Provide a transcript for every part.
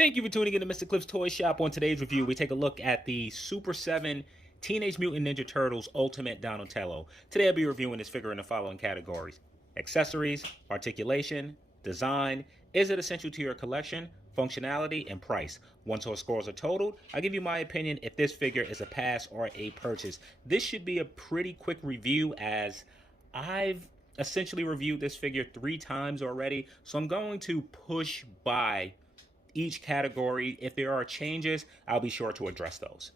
Thank you for tuning in to Mr. Cliff's Toy Shop. On today's review, we take a look at the Super 7 Teenage Mutant Ninja Turtles Ultimate Donatello. Today I'll be reviewing this figure in the following categories: accessories, articulation, design, is it essential to your collection, functionality, and price. Once our scores are totaled, I'll give you my opinion if this figure is a pass or a purchase. This should be a pretty quick review as I've essentially reviewed this figure 3 times already, so I'm going to push by each category. If there are changes, I'll be sure to address those.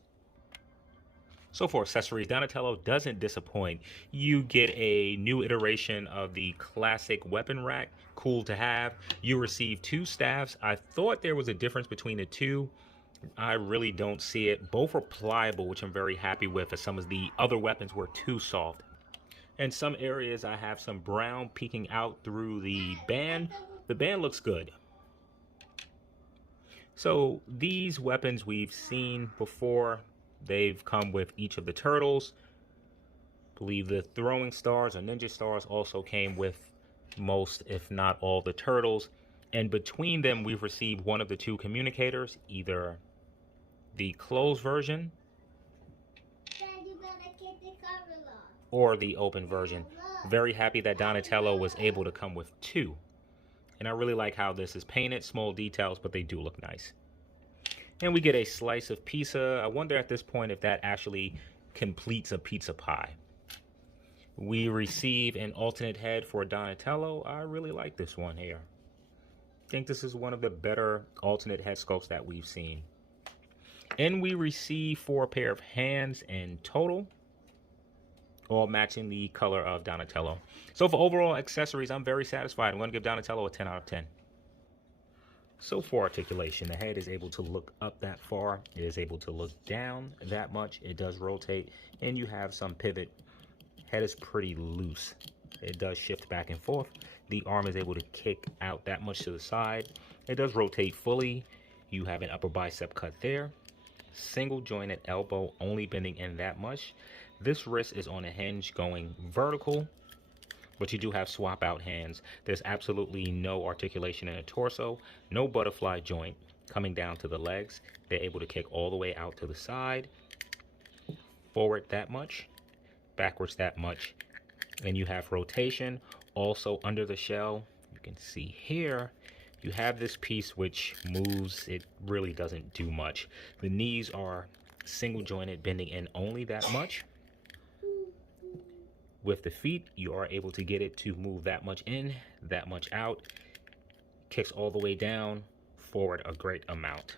So for accessories, Donatello doesn't disappoint. You get a new iteration of the classic weapon rack, cool to have. You receive 2 staffs. I thought there was a difference between the two. I really don't see it. Both are pliable, which I'm very happy with, as some of the other weapons were too soft. In some areas, I have some brown peeking out through the band. The band looks good. So these weapons we've seen before. They've come with each of the turtles. I believe the throwing stars or ninja stars also came with most, if not all, the turtles. And between them, we've received one of the 2 communicators, either the closed version or the open version. Very happy that Donatello was able to come with 2. And I really like how this is painted. Small details, but they do look nice. And we get a slice of pizza. I wonder at this point if that actually completes a pizza pie. We receive an alternate head for Donatello. I really like this one here. I think this is one of the better alternate head sculpts that we've seen. And we receive 4 pair of hands in total, all matching the color of Donatello. So for overall accessories, I'm very satisfied. I'm going to give Donatello a 10 out of 10. So for articulation, the head is able to look up that far. It is able to look down that much. It does rotate, and you have some pivot. Head is pretty loose. It does shift back and forth. The arm is able to kick out that much to the side. It does rotate fully. You have an upper bicep cut there. Single jointed elbow, only bending in that much. This wrist is on a hinge going vertical, but you do have swap out hands. There's absolutely no articulation in the torso, no butterfly joint coming down to the legs. They're able to kick all the way out to the side, forward that much, backwards that much. And you have rotation also under the shell. You can see here, you have this piece which moves. It really doesn't do much. The knees are single jointed, bending in only that much. With the feet, you are able to get it to move that much in, that much out. Kicks all the way down, forward a great amount.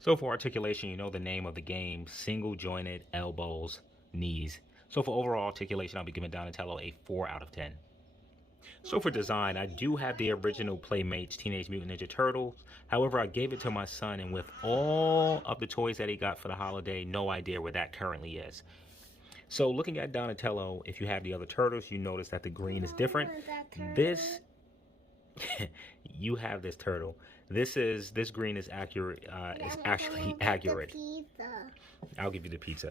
So for articulation, you know the name of the game: single jointed elbows, knees. So for overall articulation, I'll be giving Donatello a 4 out of 10. So for design, I do have the original Playmates Teenage Mutant Ninja Turtles. However, I gave it to my son, and with all of the toys that he got for the holiday, no idea where that currently is. So looking at Donatello, if you have the other turtles, you notice that the green is different. This, you have this turtle. This green is accurate. Is actually accurate. I'll give you the pizza.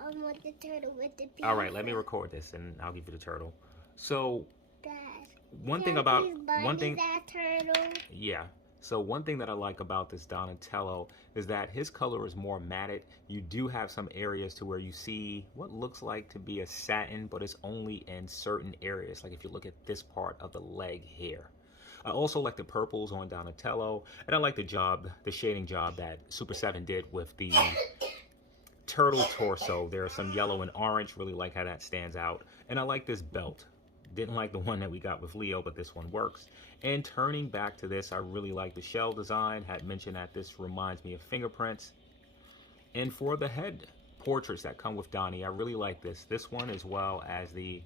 I want the turtle with the pizza. All right, let me record this, and I'll give you the turtle. So Dad, one thing that turtle. Yeah. So one thing that I like about this Donatello is that his color is more matted. You do have some areas to where you see what looks like to be a satin, but it's only in certain areas. Like if you look at this part of the leg here. I also like the purples on Donatello, and I like the shading job that Super 7 did with the turtle torso. There are some yellow and orange. Really like how that stands out. And I like this belt. Didn't like the one that we got with Leo, but this one works. And turning back to this, I really like the shell design. Had mentioned that this reminds me of fingerprints. And for the head portraits that come with Donnie, I really like this one as well as the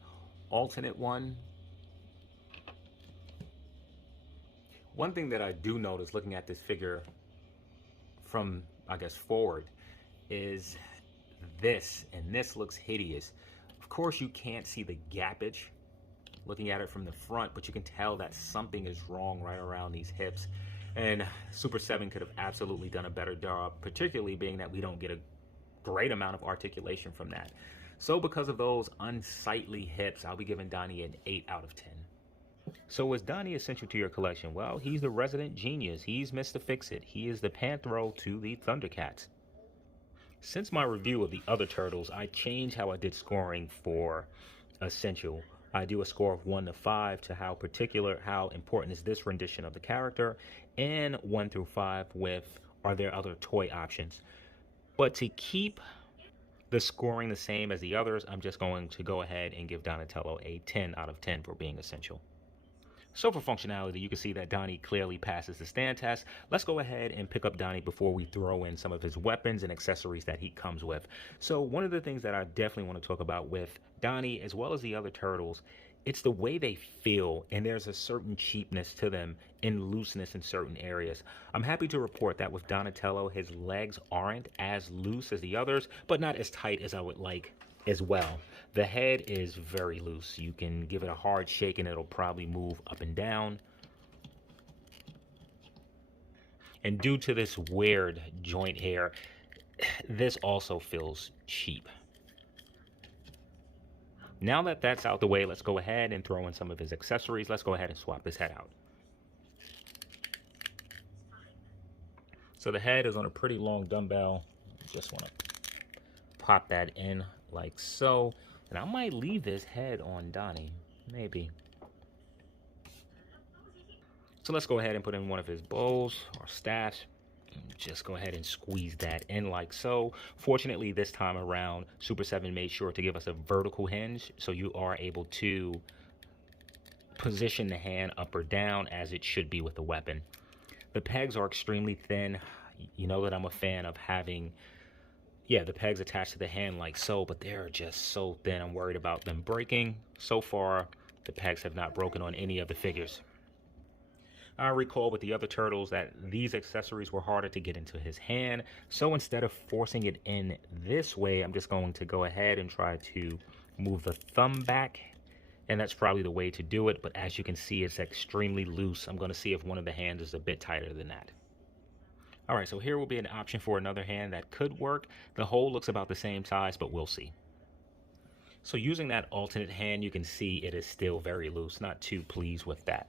alternate one. One thing that I do notice looking at this figure from, I guess, forward is this, and this looks hideous. Of course, you can't see the gappage looking at it from the front, but you can tell that something is wrong right around these hips. And Super 7 could have absolutely done a better job, particularly being that we don't get a great amount of articulation from that. So because of those unsightly hips, I'll be giving Donnie an 8 out of 10. So is Donnie essential to your collection? Well, he's the resident genius. He's Mr. Fix-It. He is the Panthro to the Thundercats. Since my review of the other turtles, I changed how I did scoring for essential. I do a score of 1 to 5 to how important is this rendition of the character, and 1 through 5 with are there other toy options. But to keep the scoring the same as the others, I'm just going to go ahead and give Donatello a 10 out of 10 for being essential. So for functionality, you can see that Donnie clearly passes the stand test. Let's go ahead and pick up Donnie before we throw in some of his weapons and accessories that he comes with. So one of the things that I definitely want to talk about with Donnie, as well as the other turtles, it's the way they feel, and there's a certain cheapness to them and looseness in certain areas. I'm happy to report that with Donatello, his legs aren't as loose as the others, but not as tight as I would like as well. The head is very loose. You can give it a hard shake and it'll probably move up and down. And due to this weird joint here, this also feels cheap. Now that that's out the way, let's go ahead and throw in some of his accessories. Let's go ahead and swap his head out. So the head is on a pretty long dumbbell. Just want to pop that in like so. And I might leave this head on Donnie, maybe. So let's go ahead and put in one of his bowls or staffs. Just go ahead and squeeze that in like so. Fortunately, this time around, Super 7 made sure to give us a vertical hinge, so you are able to position the hand up or down as it should be with the weapon. The pegs are extremely thin. You know that I'm a fan of having the pegs attached to the hand like so, but they're just so thin. I'm worried about them breaking. So far, the pegs have not broken on any of the figures. I recall with the other turtles that these accessories were harder to get into his hand, so instead of forcing it in this way, I'm just going to go ahead and try to move the thumb back, and that's probably the way to do it, but as you can see, it's extremely loose. I'm going to see if one of the hands is a bit tighter than that. Alright, so here will be an option for another hand that could work. The hole looks about the same size, but we'll see. So using that alternate hand, you can see it is still very loose. Not too pleased with that.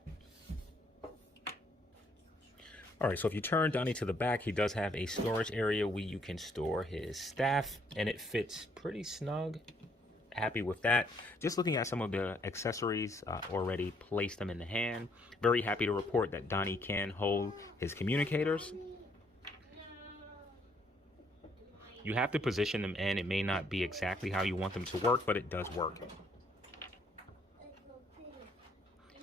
Alright, so if you turn Donnie to the back, he does have a storage area where you can store his staff, and it fits pretty snug. Happy with that. Just looking at some of the accessories, already placed them in the hand. Very happy to report that Donnie can hold his communicators. You have to position them in. It may not be exactly how you want them to work, but it does work.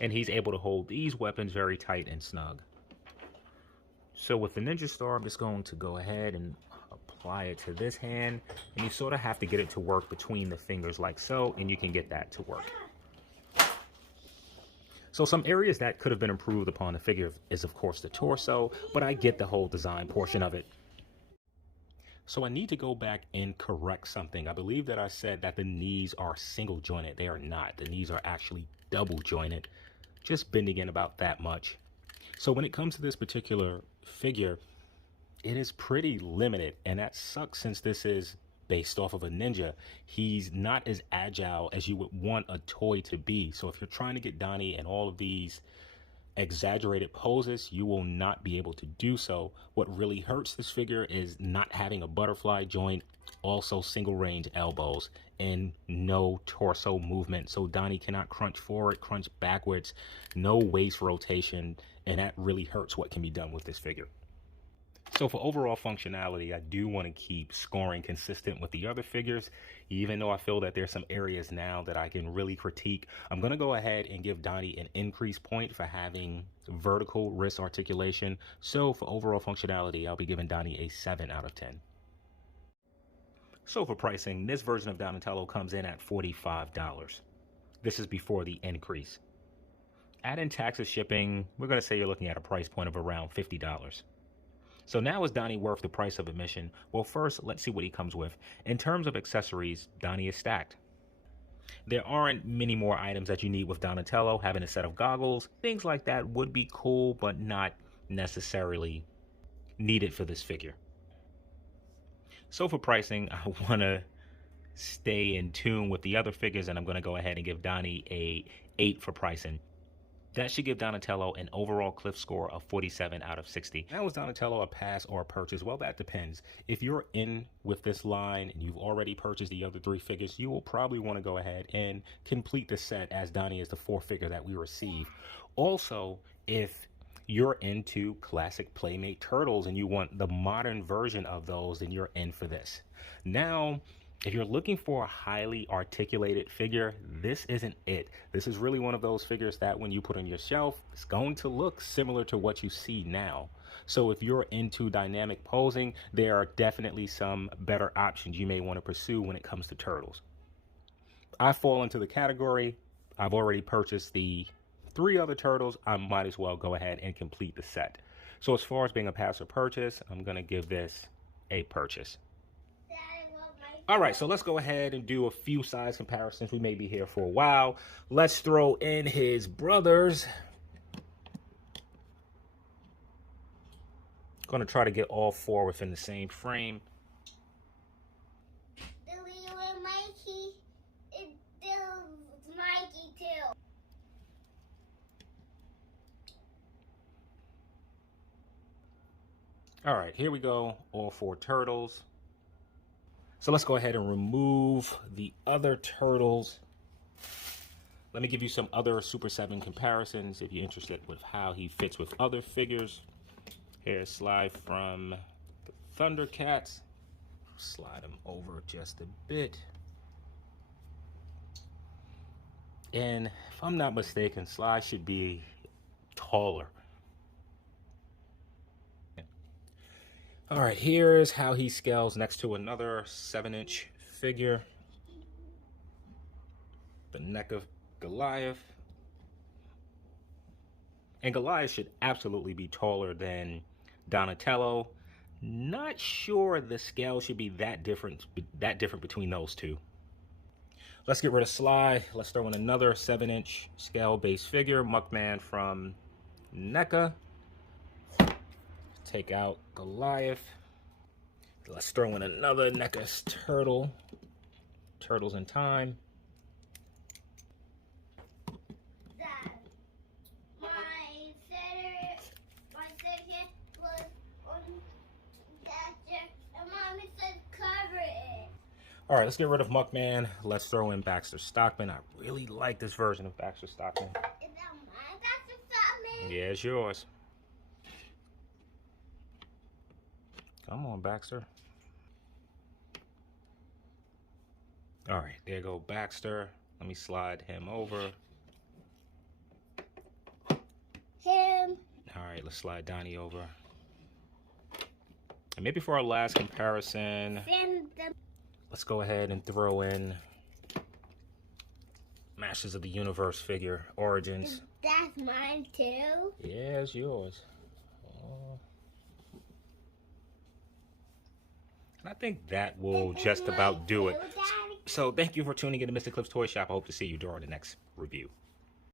And he's able to hold these weapons very tight and snug. So with the Ninja Star, I'm just going to go ahead and apply it to this hand. And you sort of have to get it to work between the fingers like so, and you can get that to work. So some areas that could have been improved upon the figure is, of course, the torso, but I get the whole design portion of it. So I need to go back and correct something. I believe that I said that the knees are single jointed. They are not. The knees are actually double jointed, just bending in about that much. So when it comes to this particular figure, it is pretty limited, and that sucks since this is based off of a ninja. He's not as agile as you would want a toy to be. So if you're trying to get Donnie in all of these exaggerated poses, you will not be able to do so. What really hurts this figure is not having a butterfly joint, also single range elbows, and no torso movement. So Donnie cannot crunch forward, crunch backwards, no waist rotation, and that really hurts what can be done with this figure. So for overall functionality, I do want to keep scoring consistent with the other figures, even though I feel that there's some areas now that I can really critique. I'm going to go ahead and give Donnie an increase point for having vertical wrist articulation. So for overall functionality, I'll be giving Donnie a 7 out of 10. So for pricing, this version of Donatello comes in at $45. This is before the increase. Add in taxes, shipping, we're going to say you're looking at a price point of around $50. So now is Donnie worth the price of admission? Well, first, let's see what he comes with. In terms of accessories, Donnie is stacked. There aren't many more items that you need with Donatello. Having a set of goggles, things like that would be cool, but not necessarily needed for this figure. So for pricing, I want to stay in tune with the other figures, and I'm going to go ahead and give Donnie a 8 for pricing. That should give Donatello an overall Cliff score of 47 out of 60. Now, is Donatello a pass or a purchase? Well, that depends. If you're in with this line and you've already purchased the other 3 figures, you will probably want to go ahead and complete the set, as Donnie is the 4th figure that we receive. Also, if you're into classic Playmate Turtles and you want the modern version of those, then you're in for this. Now, if you're looking for a highly articulated figure, this isn't it. This is really one of those figures that when you put on your shelf, it's going to look similar to what you see now. So if you're into dynamic posing, there are definitely some better options you may want to pursue when it comes to turtles. I fall into the category, I've already purchased the 3 other turtles, I might as well go ahead and complete the set. So as far as being a pass or purchase, I'm going to give this a purchase. All right, so let's go ahead and do a few size comparisons. We may be here for a while. Let's throw in his brothers. Going to try to get all 4 within the same frame. The Leo and Mikey, it's Mikey too. All right, here we go. All 4 turtles. So let's go ahead and remove the other turtles. Let me give you some other Super 7 comparisons if you're interested with how he fits with other figures. Here's Slide from the Thundercats. Slide him over just a bit. And if I'm not mistaken, Slide should be taller. All right, here's how he scales next to another 7-inch figure. The neck of Goliath. And Goliath should absolutely be taller than Donatello. Not sure the scale should be that different between those 2. Let's get rid of Sly. Let's throw in another 7-inch scale-based figure, Muckman from NECA. Take out Goliath. Let's throw in another NECA turtle. Turtles in Time. Dad, my setter was on that chair, and Mommy said cover it. All right, let's get rid of Muckman. Let's throw in Baxter Stockman. I really like this version of Baxter Stockman. Is that my Baxter Stockman? Yeah, it's yours. Come on, Baxter. All right, there go Baxter. Let me slide him over. Him. All right, let's slide Donnie over. And maybe for our last comparison, let's go ahead and throw in Masters of the Universe figure, Origins. That's mine too. Yeah, it's yours. Oh. And I think that will just about do it. So thank you for tuning in to Mr. Cliff's Toy Shop. I hope to see you during the next review.